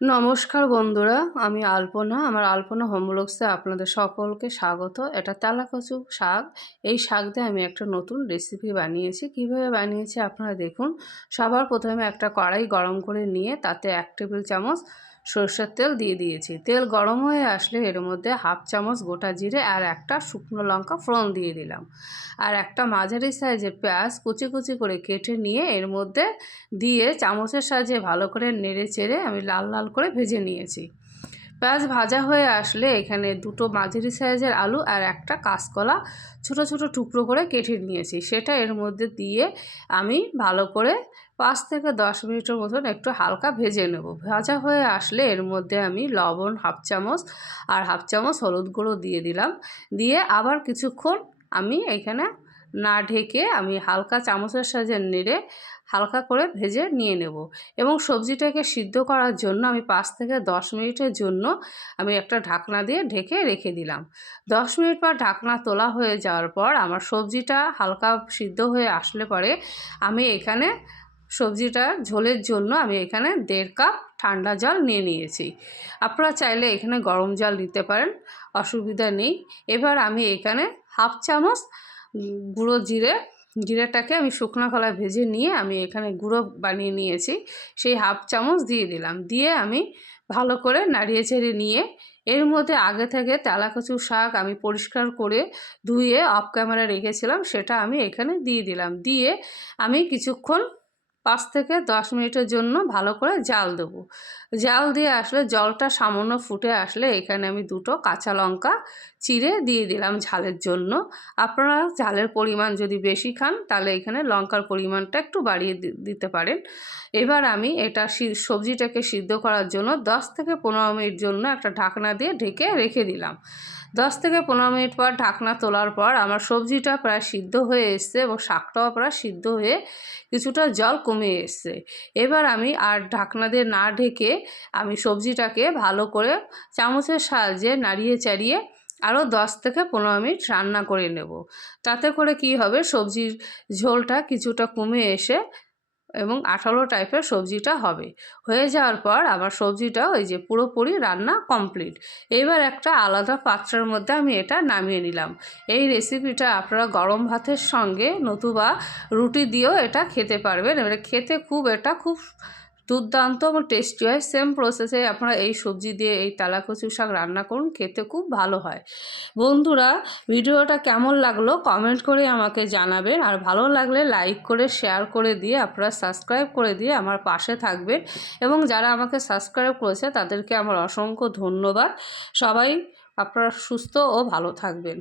নমস্কার বন্ধুরা, আমি আলপনা। আমার আলপনা হোম ব্লগসে আপনাদের সকলকে স্বাগত। এটা তেলাকচু শাক। এই শাক দিয়ে আমি একটা নতুন রেসিপি বানিয়েছি। কিভাবে বানিয়েছি আপনারা দেখুন। সবার প্রথমে একটা কড়াই গরম করে নিয়ে তাতে 1 টেবিল চামচ সরষের তেল দিয়ে দিয়েছি। তেল গরম হয়ে আসলে এর মধ্যে 1/2 চামচ গোটা জিরে আর একটা শুকনো লঙ্কা ফোড়ন দিয়ে দিলাম। আর একটা মাঝারি সাইজের পেঁয়াজ কুচি কুচি করে কেটে নিয়ে এর মধ্যে দিয়ে চামচের সাহায্যে ভালো করে নেড়ে চেড়ে আমি লাল লাল করে ভেজে নিয়েছি। পেঁয়াজ ভাজা হয়ে আসলে এখানে 2টো মাঝারি সাইজের আলু আর একটা কাঁচকলা ছোট ছোট টুকরো করে কেটে নিয়েছি, সেটা এর মধ্যে দিয়ে আমি ভালো করে 5 থেকে 10 মিনিটের মতন একটু হালকা ভেজে নেব। ভাজা হয়ে আসলে এর মধ্যে আমি লবণ 1/2 চামচ আর 1/2 চামচ হলুদ গুঁড়ো দিয়ে দিলাম। দিয়ে আবার কিছুক্ষণ আমি এখানে না ঢেকে আমি হালকা চামচের সাহায্যে নেড়ে হালকা করে ভেজে নিয়ে নেব। এবং সবজিটাকে সিদ্ধ করার জন্য আমি 5 থেকে 10 মিনিটের জন্য আমি একটা ঢাকনা দিয়ে ঢেকে রেখে দিলাম। 10 মিনিট পর ঢাকনা তোলা হয়ে যাওয়ার পর আমার সবজিটা হালকা সিদ্ধ হয়ে আসলে পরে আমি এখানে সবজিটা ঝোলের জন্য আমি এখানে 1.5 কাপ ঠান্ডা জল নিয়ে নিয়েছি। আপনারা চাইলে এখানে গরম জল দিতে পারেন, অসুবিধা নেই। এবার আমি এখানে 1/2 চামচ গুঁড়ো জিরেটাকে আমি শুকনো খোলায় ভেজে নিয়ে আমি এখানে গুঁড়ো বানিয়ে নিয়েছি, সেই 1/2 চামচ দিয়ে দিলাম। দিয়ে আমি ভালো করে নাড়িয়ে চেড়ে নিয়ে এর মধ্যে আগে থেকে তেলাকচু শাক আমি পরিষ্কার করে ধুয়ে অফ ক্যামেরা রেখেছিলাম, সেটা আমি এখানে দিয়ে দিলাম। দিয়ে আমি কিছুক্ষণ 5 থেকে 10 মিনিটের জন্য ভালো করে জাল দেবো। জাল দিয়ে আসলে জলটা সামান্য ফুটে আসলে এখানে আমি 2টো কাঁচা লঙ্কা চিড়ে দিয়ে দিলাম ঝালের জন্য। আপনারা ঝালের পরিমাণ যদি বেশি খান তাহলে এখানে লঙ্কার পরিমাণটা একটু বাড়িয়ে দিতে পারেন। এবার আমি এটা সবজিটাকে সিদ্ধ করার জন্য 10 থেকে 15 মিনিট জন্য একটা ঢাকনা দিয়ে ঢেকে রেখে দিলাম। 10 থেকে 15 মিনিট পর ঢাকনা তোলার পর আমার সবজিটা প্রায় সিদ্ধ হয়ে এসছে এবং শাকটাও প্রায় সিদ্ধ হয়ে কিছুটা জল কমে এসছে। এবার আমি আর ঢাকনা দিয়ে না ঢেকে আমি সবজিটাকে ভালো করে চামচের সাহায্যে নাড়িয়ে চাড়িয়ে আরও 10 থেকে 15 মিনিট রান্না করে নেব। তাতে করে কি হবে, সবজির ঝোলটা কিছুটা কমে এসে এবং আঠালো টাইপের সবজিটা হবে। হয়ে যাওয়ার পর আমার সবজিটা ওই যে পুরোপুরি রান্না কমপ্লিট। এবার একটা আলাদা পাত্রের মধ্যে আমি এটা নামিয়ে নিলাম। এই রেসিপিটা আপনারা গরম ভাতের সঙ্গে নতুবা রুটি দিয়েও এটা খেতে পারবেন। এবারে খেতে এটা খুব দুর্দান্ত এবং টেস্টি হয়। সেম প্রসেসে আপনারা এই সবজি দিয়ে এই তেলাকচু শাক রান্না করুন, খেতে খুব ভালো হয়। বন্ধুরা, ভিডিওটা কেমন লাগলো কমেন্ট করে আমাকে জানাবেন। আর ভালো লাগলে লাইক করে শেয়ার করে দিয়ে আপনারা সাবস্ক্রাইব করে দিয়ে আমার পাশে থাকবেন। এবং যারা আমাকে সাবস্ক্রাইব করেছে তাদেরকে আমার অসংখ্য ধন্যবাদ। সবাই আপনারা সুস্থ ও ভালো থাকবেন।